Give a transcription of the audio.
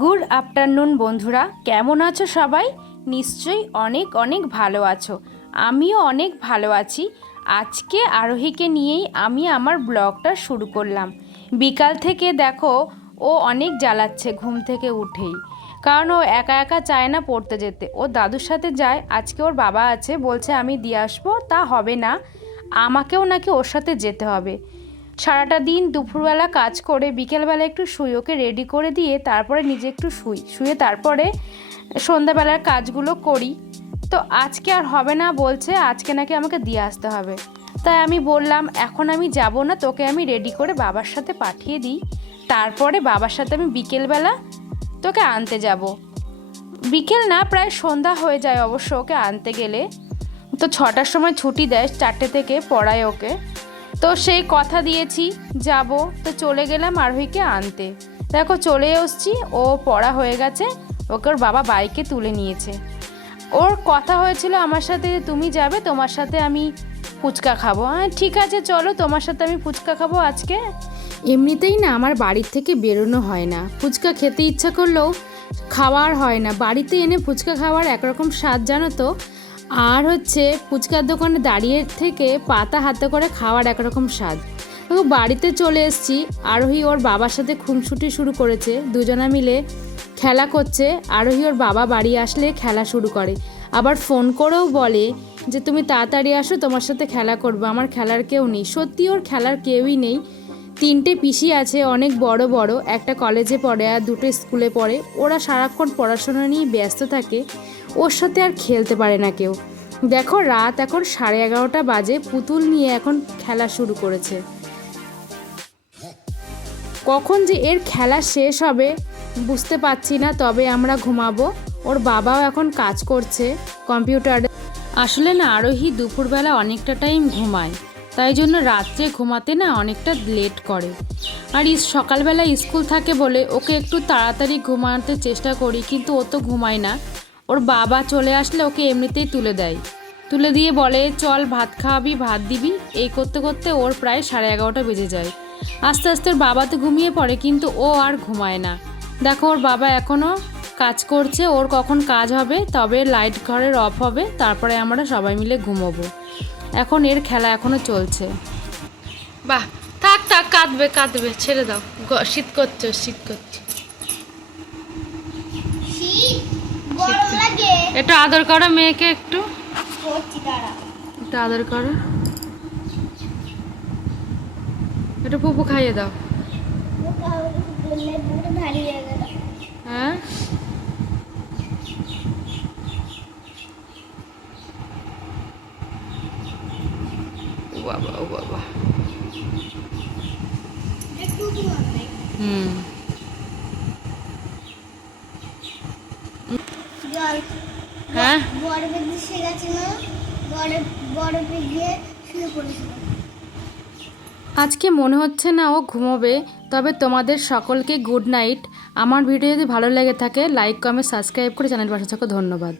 Good afternoon বন্ধুরা, কেমন আছো সবাই? নিশ্চয়ই অনেক অনেক ভালো আছো। আমিও অনেক ভালো আছি। আজকে আরোহীকে নিয়েই আমি আমার ব্লগটা শুরু করলাম। বিকাল থেকে দেখো ও অনেক জ্বালাচ্ছে ঘুম থেকে উঠেই, কারণ ও একা একা চায় না পড়তে যেতে। ও দাদুর সাথে যায়, আজকে ওর বাবা আছে, বলছে আমি দিয়ে আসবো। তা হবে না, আমাকেও নাকি ওর সাথে যেতে হবে। সারাটা দিন দুপুরবেলা কাজ করে বিকেলবেলা একটু শুই, ওকে রেডি করে দিয়ে তারপরে নিজে একটু শুয়ে তারপরে সন্ধ্যাবেলার কাজগুলো করি। তো আজকে আর হবে না, বলছে আজকে নাকি আমাকে দিয়ে আসতে হবে। তাই আমি বললাম এখন আমি যাব না, তোকে আমি রেডি করে বাবার সাথে পাঠিয়ে দিই, তারপরে বাবার সাথে আমি বিকেলবেলা তোকে আনতে যাব। বিকেল না, প্রায় সন্ধ্যা হয়ে যায় অবশ্য ওকে আনতে গেলে। তো 6টার সময় ছুটি দেয়, 4টে থেকে পড়ায় ওকে। তো সেই কথা দিয়েছি যাব, তো চলে গেলাম আরোহীকে আনতে। দেখো চলে এসেছি, ও পড়া হয়ে গেছে, ওকে ওর বাবা বাইকে তুলে নিয়েছে। ওর কথা হয়েছিল আমার সাথে যে তুমি যাবে, তোমার সাথে আমি ফুচকা খাবো। হ্যাঁ ঠিক আছে চলো, তোমার সাথে আমি ফুচকা খাবো আজকে। এমনিতেই না আমার বাড়ির থেকে বেরোনো হয় না, ফুচকা খেতে ইচ্ছা করলেও খাওয়ার হয় না। বাড়িতে এনে ফুচকা খাওয়ার একরকম স্বাদ জানো তো, আর হচ্ছে ফুচকার দোকানে দাঁড়িয়ে থেকে পাতা হাতে করে খাওয়ার একরকম স্বাদ। তো বাড়িতে চলে এসেছি, আরোহী ওর বাবার সাথে খুনসুটি শুরু করেছে, দুজনা মিলে খেলা করছে। আরোহী ওর বাবা বাড়ি আসলে খেলা শুরু করে, আবার ফোন করেও বলে যে তুমি তাড়াতাড়ি আসো, তোমার সাথে খেলা করবো, আমার খেলার কেউ নেই। সত্যি ওর খেলার কেউই নেই। 3টে পিসি আছে, অনেক বড় বড়, একটা কলেজে পড়ে আর 2টো স্কুলে পড়ে। ওরা সারাক্ষণ পড়াশোনা নিয়ে ব্যস্ত থাকে, ওর সাথে আর খেলতে পারে না কেউ। দেখো রাত এখন 11:30 বাজে, পুতুল নিয়ে এখন খেলা শুরু করেছে। কখন যে এর খেলা শেষ হবে বুঝতে পারছি না, তবে আমরা ঘুমাবো। ওর বাবাও এখন কাজ করছে কম্পিউটারে। আসলে না আরোহী দুপুরবেলা অনেকটা টাইম ঘুমায়, তাই জন্য রাত্রে ঘুমাতে না অনেকটা লেট করে। আর সকালবেলা স্কুল থাকে বলে ওকে একটু তাড়াতাড়ি ঘুমাতে চেষ্টা করি, কিন্তু ও তো ঘুমায় না। ওর বাবা চলে আসলে ওকে এমনিতেই তুলে দেয়, তুলে দিয়ে বলে চল ভাত খাওয়াবি, ভাত দিবি। এই করতে করতে ওর প্রায় 11:30 বেজে যায়। আস্তে আস্তে ওর বাবা তো ঘুমিয়ে পড়ে, কিন্তু ও আর ঘুমায় না। দেখো ওর বাবা এখনও কাজ করছে, ওর কখন কাজ হবে তবে লাইট ঘরের অফ হবে, তারপরে আমরা সবাই মিলে ঘুমোবো। এখন এর খেলা এখনও চলছে। বাহ, থাক থাক, কাঁদবে কাঁদবে, ছেড়ে দাও। শীত করছে, শীত করছে, একটু আদর করো মেয়েকে, একটু আদর করো, একটু পুপু খাইয়ে দাও। হ্যাঁ ও বাবা, ও বাবা। হ্যাঁ আজকে মনে হচ্ছে না ও ঘুমোবে। তবে তোমাদের সকলকে গুড নাইট। আমার ভিডিও যদি ভালো লেগে থাকে লাইক কমেন্ট সাবস্ক্রাইব করে চ্যানেল পাশে থাকো। ধন্যবাদ।